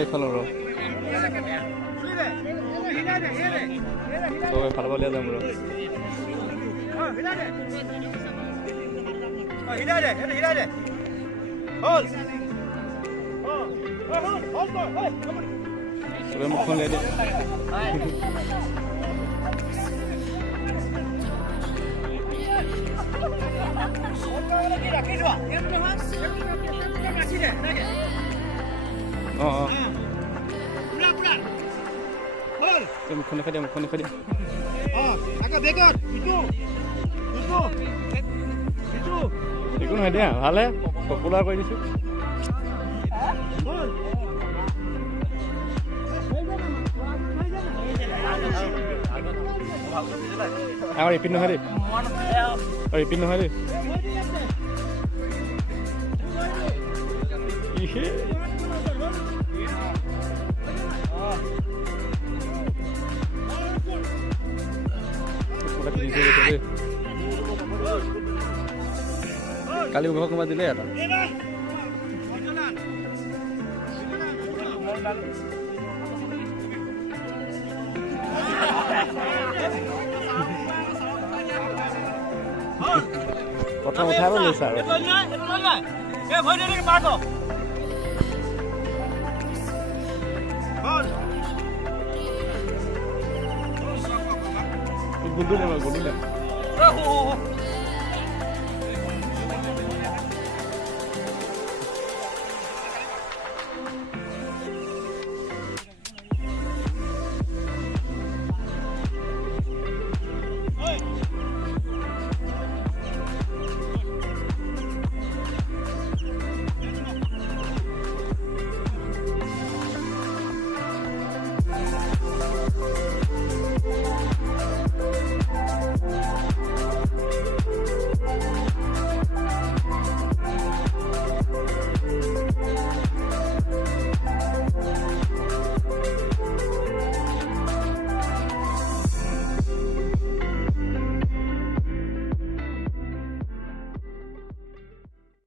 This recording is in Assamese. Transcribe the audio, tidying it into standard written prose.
এইফালৰ ৰ চব এফালৰ পৰা যাম ৰ চবে মুখখন লৈ দিয়ে মুখখন দেখাই দিয়া মুখখন দেখাই দিয়া একো নহয় দিয়া ভালে পপুলাৰ কৰি দিছোঁ আমাৰ ৰিপিট নহয় দেই ৰিপিট নহয় দেই কালি উভয় কোনোবা দিলে এটা প্ৰথম উঠাব লৈছে আৰু গুডু